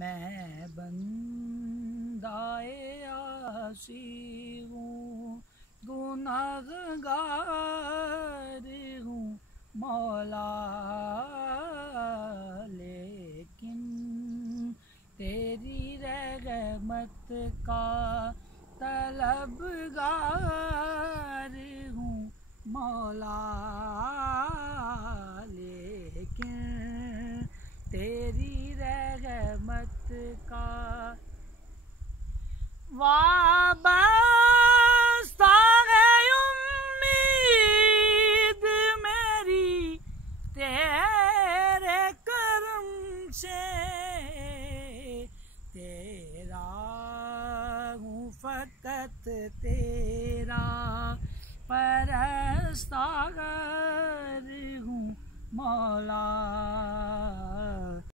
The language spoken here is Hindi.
मैं बंदाए आसी हूँ, गुनहगार हूँ मौला, लेकिन तेरी रहमत का तलबगार हूँ मौला, लेकिन तेरी रहमत का वाबस्ता है उम्मीद मेरी तेरे करम से, तेरा हूँ फ़कत तेरा परस्तार हूँ मौला।